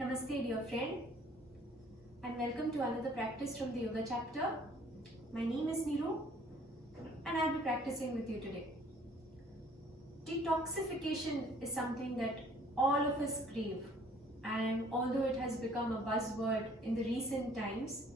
Namaste dear friend and welcome to another practice from the yoga chapter. My name is Neeru and I'll be practicing with you today. Detoxification is something that all of us crave, and although it has become a buzzword in the recent times,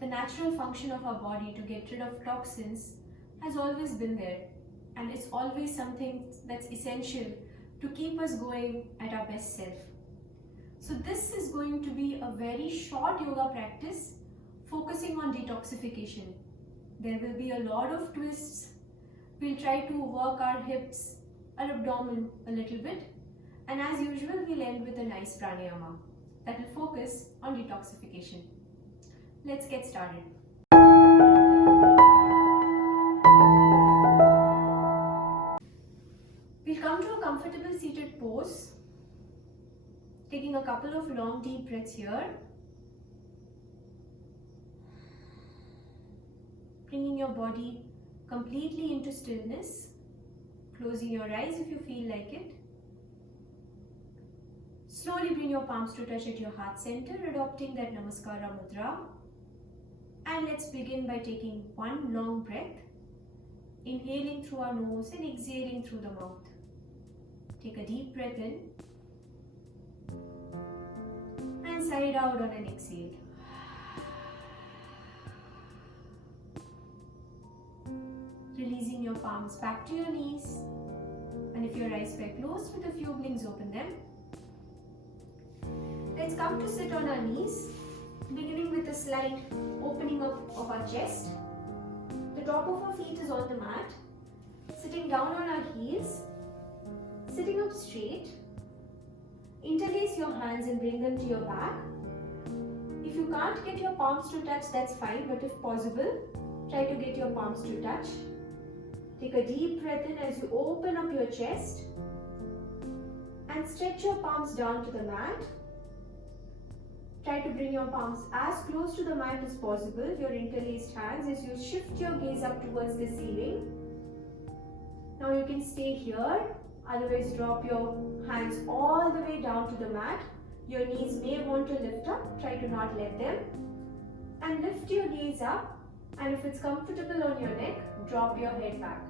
the natural function of our body to get rid of toxins has always been there, and it's always something that's essential to keep us going at our best self. So this is going to be a very short yoga practice focusing on detoxification. There will be a lot of twists. We'll try to work our hips, our abdomen a little bit, and as usual we'll end with a nice pranayama that will focus on detoxification. Let's get started. We'll come to a comfortable seated pose. Taking a couple of long deep breaths here. Bringing your body completely into stillness. Closing your eyes if you feel like it. Slowly bring your palms to touch at your heart center, adopting that Namaskara Mudra. And let's begin by taking one long breath. Inhaling through our nose and exhaling through the mouth. Take a deep breath in. And side out on an exhale. Releasing your palms back to your knees. And if your eyes were closed, with a few blinks, open them. Let's come to sit on our knees, beginning with a slight opening up of our chest. The top of our feet is on the mat. Sitting down on our heels. Sitting up straight. Interlace your hands and bring them to your back. If you can't get your palms to touch, that's fine, but if possible, try to get your palms to touch. Take a deep breath in as you open up your chest and stretch your palms down to the mat. Try to bring your palms as close to the mat as possible, your interlaced hands, as you shift your gaze up towards the ceiling. Now you can stay here. Otherwise, drop your hands all the way down to the mat. Your knees may want to lift up. Try to not let them. And lift your gaze up. And if it's comfortable on your neck, drop your head back.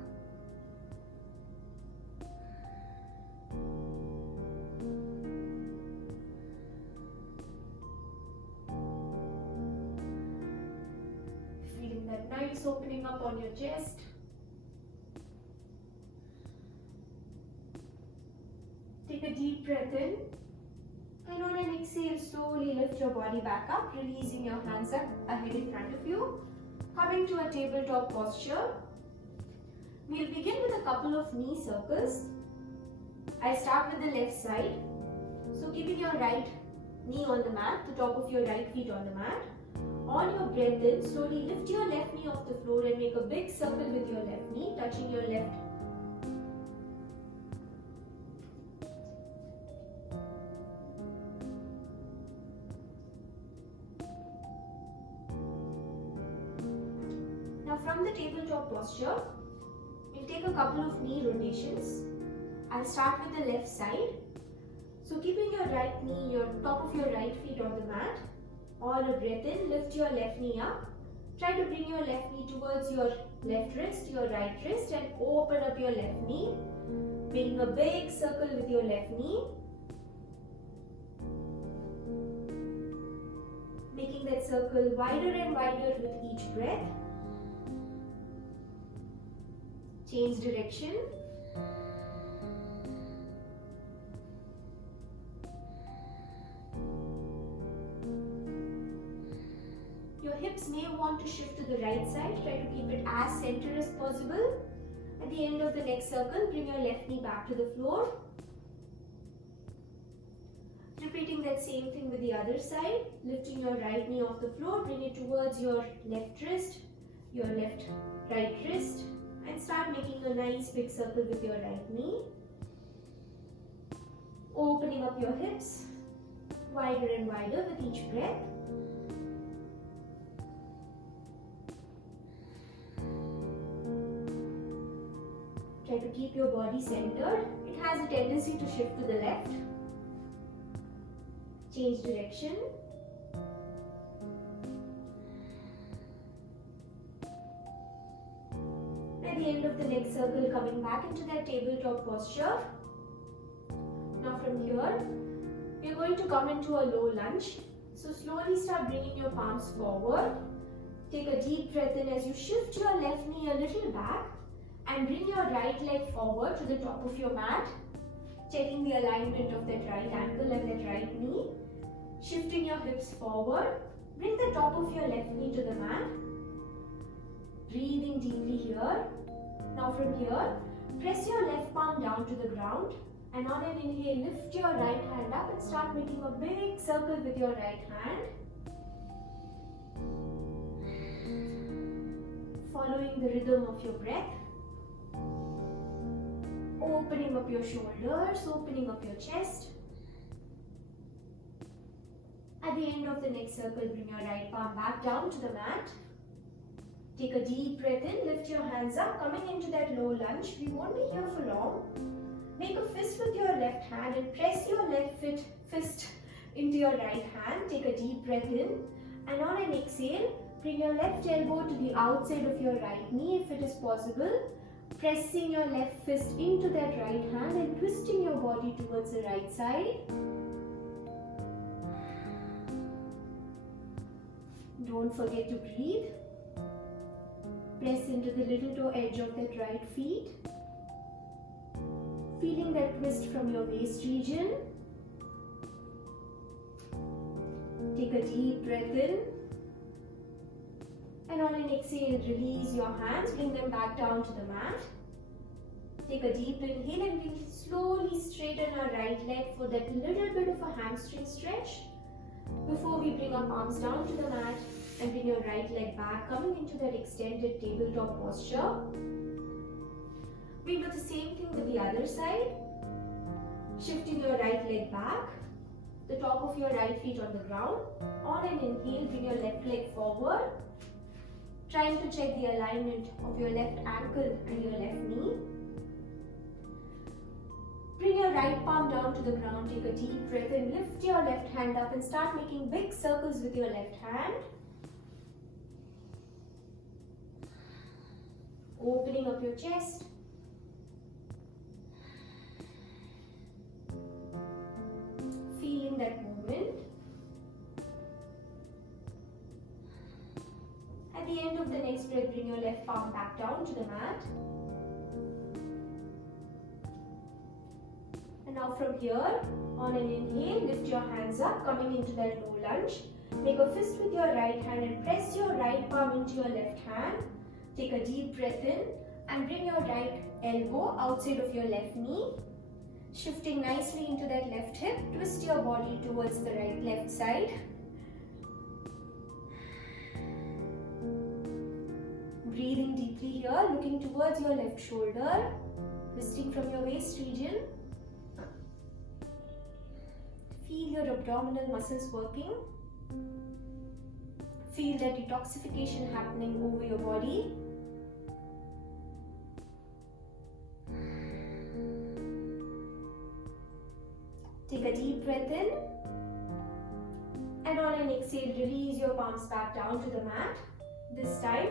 Feeling that nice opening up on your chest. Take a deep breath in, and on an exhale, slowly lift your body back up, releasing your hands up ahead in front of you. Coming to a tabletop posture. We'll begin with a couple of knee circles. I'll start with the left side. So keeping your right knee on the mat, the top of your right feet on the mat. On your breath in, slowly lift your left knee off the floor and make a big circle with your left knee, touching your left. Now from the tabletop posture, we'll take a couple of knee rotations. I'll start with the left side. So keeping your right knee, your top of your right feet on the mat. On a breath in, lift your left knee up. Try to bring your left knee towards your left wrist, your right wrist, and open up your left knee. Making a big circle with your left knee. Making that circle wider and wider with each breath. Change direction. Your hips may want to shift to the right side. Try to keep it as center as possible. At the end of the next circle, bring your left knee back to the floor. Repeating that same thing with the other side. Lifting your right knee off the floor. Bring it towards your left wrist, your right wrist. And start making a nice big circle with your right knee. Opening up your hips wider and wider with each breath. Try to keep your body centered. It has a tendency to shift to the left. Change direction. At the end of the next circle, coming back into that tabletop posture. Now from here, you're going to come into a low lunge. So slowly start bringing your palms forward. Take a deep breath in as you shift your left knee a little back and bring your right leg forward to the top of your mat. Checking the alignment of that right ankle and that right knee. Shifting your hips forward. Bring the top of your left knee to the mat. Breathing deeply here. Now from here, press your left palm down to the ground. And on an inhale, lift your right hand up and start making a big circle with your right hand. Following the rhythm of your breath. Opening up your shoulders, opening up your chest. At the end of the next circle, bring your right palm back down to the mat. Take a deep breath in, lift your hands up, coming into that low lunge. We won't be here for long. Make a fist with your left hand and press your left fist into your right hand. Take a deep breath in and on an exhale, bring your left elbow to the outside of your right knee if it is possible. Pressing your left fist into that right hand and twisting your body towards the right side. Don't forget to breathe. Press into the little toe edge of that right feet. Feeling that twist from your waist region. Take a deep breath in. And on an exhale, release your hands, bring them back down to the mat. Take a deep inhale and we'll slowly straighten our right leg for that little bit of a hamstring stretch. Before we bring our palms down to the mat and bring your right leg back, coming into that extended tabletop posture. We'll do the same thing with the other side. Shifting your right leg back, the top of your right feet on the ground. On an inhale, bring your left leg forward. Trying to check the alignment of your left ankle and your left knee. Bring your right palm down to the ground, take a deep breath in, lift your left hand up and start making big circles with your left hand. Opening up your chest. Feeling that movement. At the end of the next breath, bring your left palm back down to the mat. And now from here, on an inhale, lift your hands up, coming into that low lunge. Make a fist with your right hand and press your right palm into your left hand. Take a deep breath in and bring your right elbow outside of your left knee. Shifting nicely into that left hip, twist your body towards the left side. Breathing deeply here, looking towards your left shoulder, twisting from your waist region. Feel your abdominal muscles working. Feel that detoxification happening over your body. Take a deep breath in. And on an exhale, release your palms back down to the mat. This time,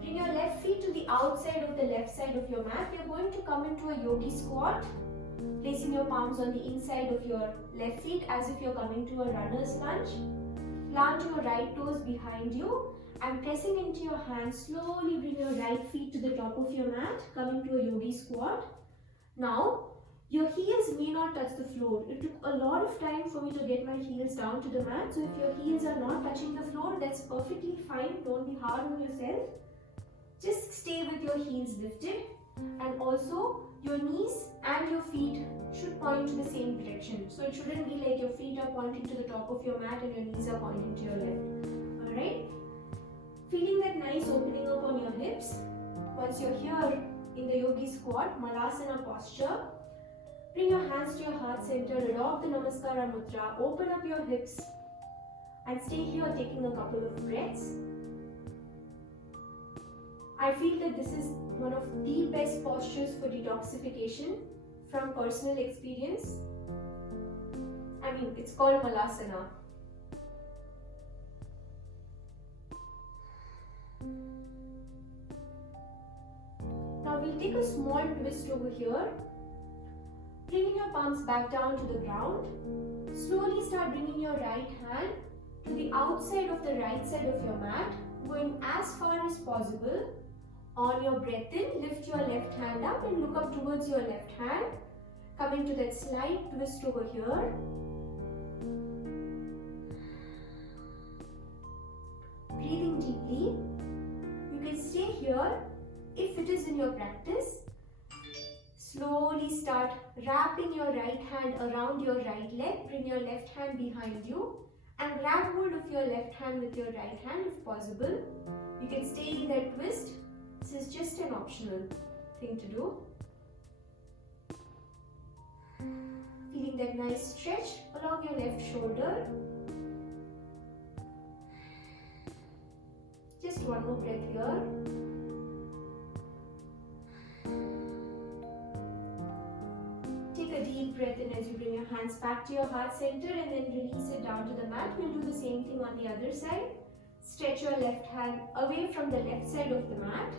bring your left feet to the outside of the left side of your mat. You're going to come into a yogi squat, placing your palms on the inside of your left feet as if you're coming to a runner's lunge. Plant your right toes behind you and pressing into your hands, slowly bring your right feet to the top of your mat, coming to a yogi squat. Now, your heels may not touch the floor. It took a lot of time for me to get my heels down to the mat. So if your heels are not touching the floor, that's perfectly fine. Don't be hard on yourself. Just stay with your heels lifted, and also your knees and your feet should point to the same direction. So it shouldn't be like your feet are pointing to the top of your mat and your knees are pointing to your left. Alright? Feeling that nice opening up on your hips. Once you're here in the yogi squat, Malasana posture, bring your hands to your heart center, adopt the Namaskara Mudra, open up your hips and stay here taking a couple of breaths. I feel that this is one of the best postures for detoxification from personal experience. It's called Malasana. Now we'll take a small twist over here. Bringing your palms back down to the ground. Slowly start bringing your right hand to the outside of the right side of your mat, going as far as possible. On your breath in, lift your left hand up and look up towards your left hand. Coming to that slight twist over here. Breathing deeply. You can stay here if it is in your practice. Slowly start wrapping your right hand around your right leg. Bring your left hand behind you and grab hold of your left hand with your right hand if possible. You can stay in that twist. This is just an optional thing to do. Feeling that nice stretch along your left shoulder. Just one more breath here. Take a deep breath in as you bring your hands back to your heart center and then release it down to the mat. We'll do the same thing on the other side. Stretch your left hand away from the left side of the mat.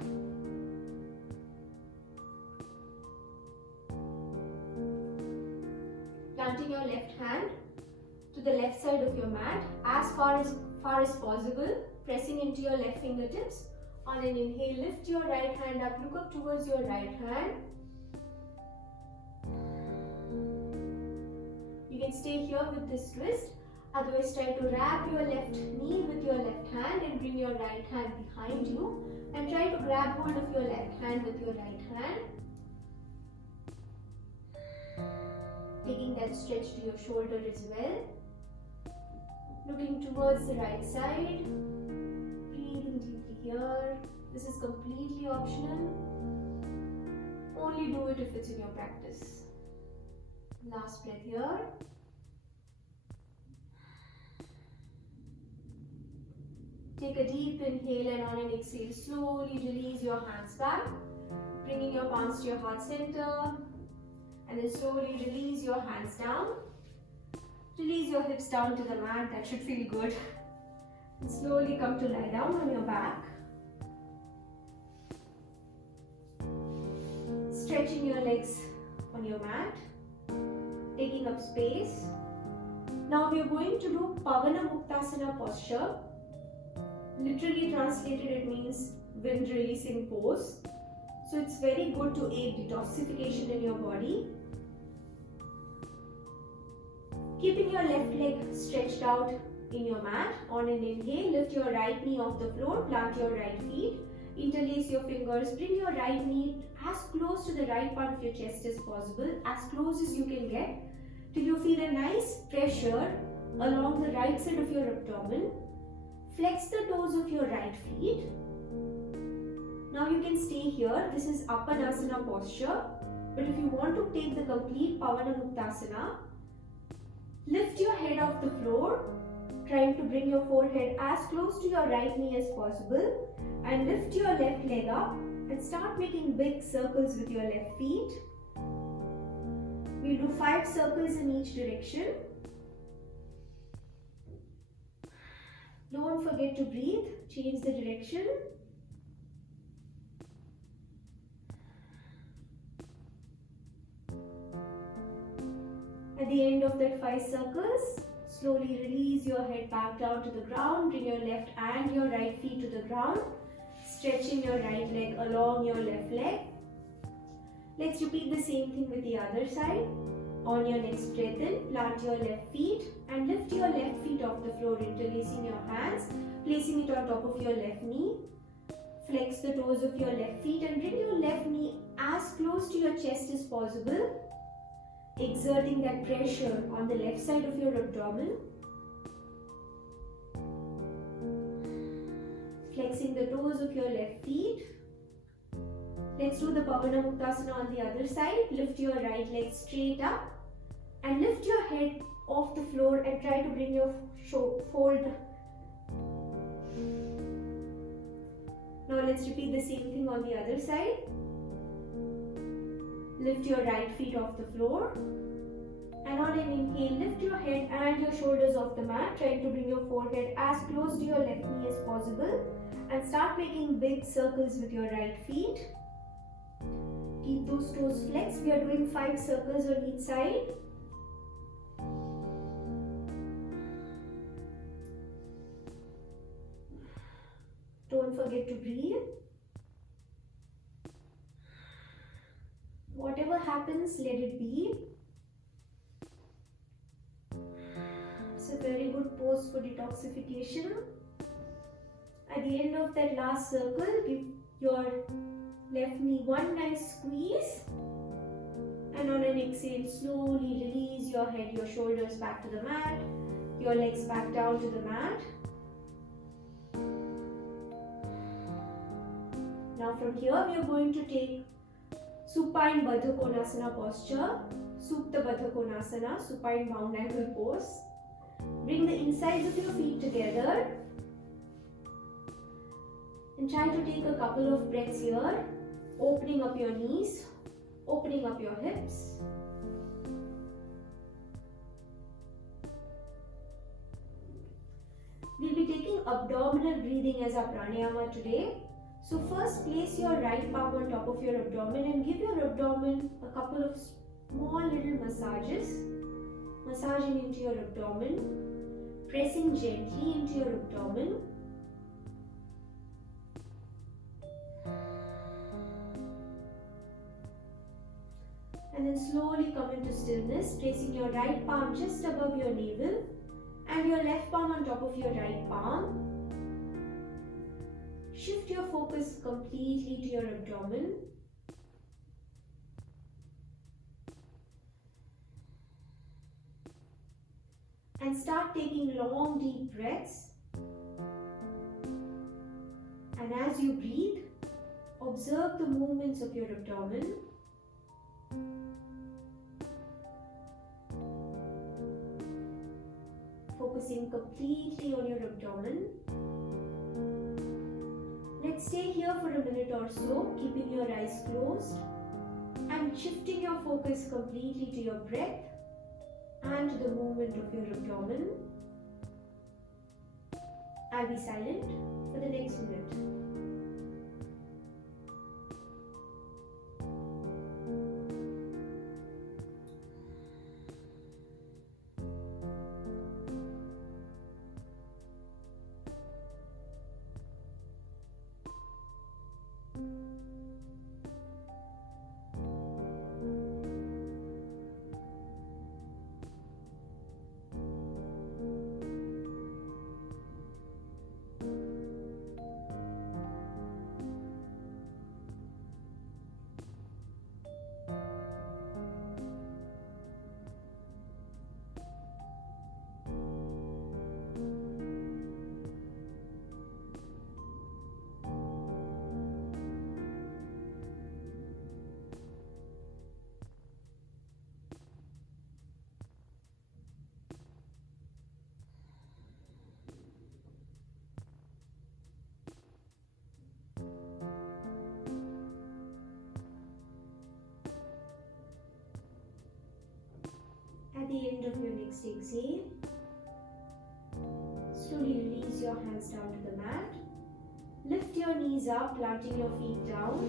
Planting your left hand to the left side of your mat as far as possible, pressing into your left fingertips. On an inhale, lift your right hand up, look up towards your right hand. You can stay here with this twist. Otherwise, try to wrap your left knee with your left hand and bring your right hand behind you. And try to grab hold of your left hand with your right hand. Taking that stretch to your shoulder as well. Looking towards the right side. Breathing deeply here. This is completely optional. Only do it if it's in your practice. Last breath here. Take a deep inhale and on an exhale, slowly release your hands back, bringing your palms to your heart center, and then slowly release your hands down. Release your hips down to the mat, that should feel good. And slowly come to lie down on your back. Stretching your legs on your mat, taking up space. Now we are going to do Pavanamuktasana posture. Literally translated, it means wind releasing pose. So it's very good to aid detoxification in your body. Keeping your left leg stretched out in your mat. On an inhale, lift your right knee off the floor, plant your right feet, interlace your fingers, bring your right knee as close to the right part of your chest as possible, as close as you can get, till you feel a nice pressure along the right side of your abdomen. Flex the toes of your right feet. Now you can stay here. This is Apanasana posture. But if you want to take the complete Pavanamuktasana, lift your head off the floor, trying to bring your forehead as close to your right knee as possible, and lift your left leg up and start making big circles with your left feet. We'll do 5 circles in each direction. Don't forget to breathe, change the direction. At the end of that 5 circles, slowly release your head back down to the ground, bring your left and your right feet to the ground, stretching your right leg along your left leg. Let's repeat the same thing with the other side. On your next breath in, plant your left feet and lift your left feet off the floor, interlacing your hands, placing it on top of your left knee. Flex the toes of your left feet and bring your left knee as close to your chest as possible, exerting that pressure on the left side of your abdomen. Flexing the toes of your left feet. Let's do the Pavanamuktasana on the other side. Lift your right leg straight up and lift your head off the floor and try to bring your fold. Now let's repeat the same thing on the other side. Lift your right feet off the floor And on an inhale, lift your head and your shoulders off the mat, trying to bring your forehead as close to your left knee as possible. And start making big circles with your right feet. Keep those toes flexed. We are doing 5 circles on each side. Don't forget to breathe. Whatever happens, let it be. It's a very good pose for detoxification. At the end of that last circle, give your left knee one nice squeeze. And on an exhale, slowly release your head, your shoulders back to the mat, your legs back down to the mat. Now from here, we are going to take Supine Baddha Konasana posture, Supta Baddha Konasana, Supine Bound Ankle pose. Bring the insides of your feet together and try to take a couple of breaths here, opening up your knees, opening up your hips. We'll be taking abdominal breathing as our pranayama today. So first place your right palm on top of your abdomen and give your abdomen a couple of small little massages. Massaging into your abdomen, pressing gently into your abdomen. And then slowly come into stillness, placing your right palm just above your navel and your left palm on top of your right palm. Shift your focus completely to your abdomen. And start taking long, deep breaths. And as you breathe, observe the movements of your abdomen. Focusing completely on your abdomen. Let's stay here for a minute or so, keeping your eyes closed and shifting your focus completely to your breath and to the movement of your abdomen. I'll be silent for the next minute. At the end of your next exhale, slowly release your hands down to the mat. Lift your knees up, planting your feet down.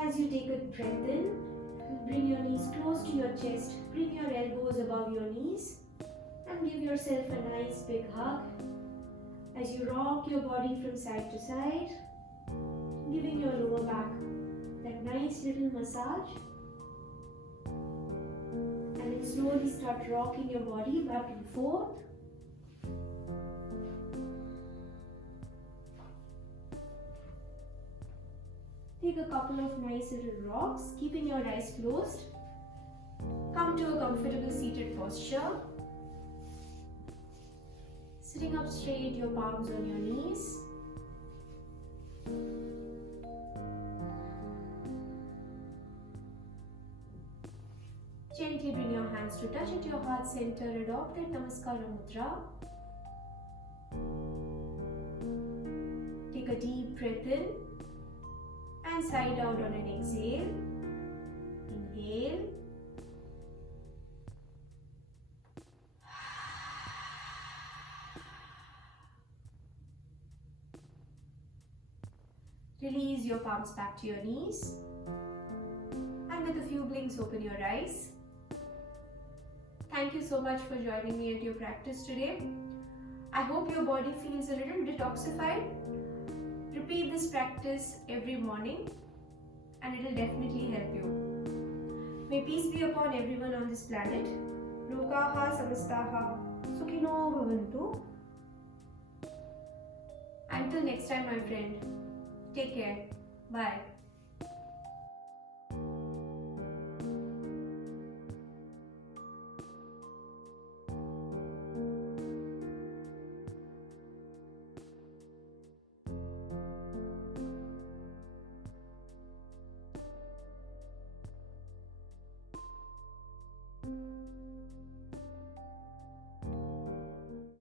As you take a breath in, bring your knees close to your chest, bring your elbows above your knees and give yourself a nice big hug as you rock your body from side to side, giving your lower back that nice little massage. And then slowly start rocking your body back and forth. Take a couple of nice little rocks, keeping your eyes closed. Come to a comfortable seated posture. Sitting up straight, your palms on your knees. Gently bring your hands to touch at your heart center. Adopt that Namaskara Mudra. Take a deep breath in and sigh out on an exhale. Inhale Release your palms back to your knees. And with a few blinks, open your eyes. Thank you so much for joining me at your practice today. I hope your body feels a little detoxified. Repeat this practice every morning and it will definitely help you. May peace be upon everyone on this planet. Lokaha samastaha sukhino bhavantu. Until next time, my friend. Take care. Bye.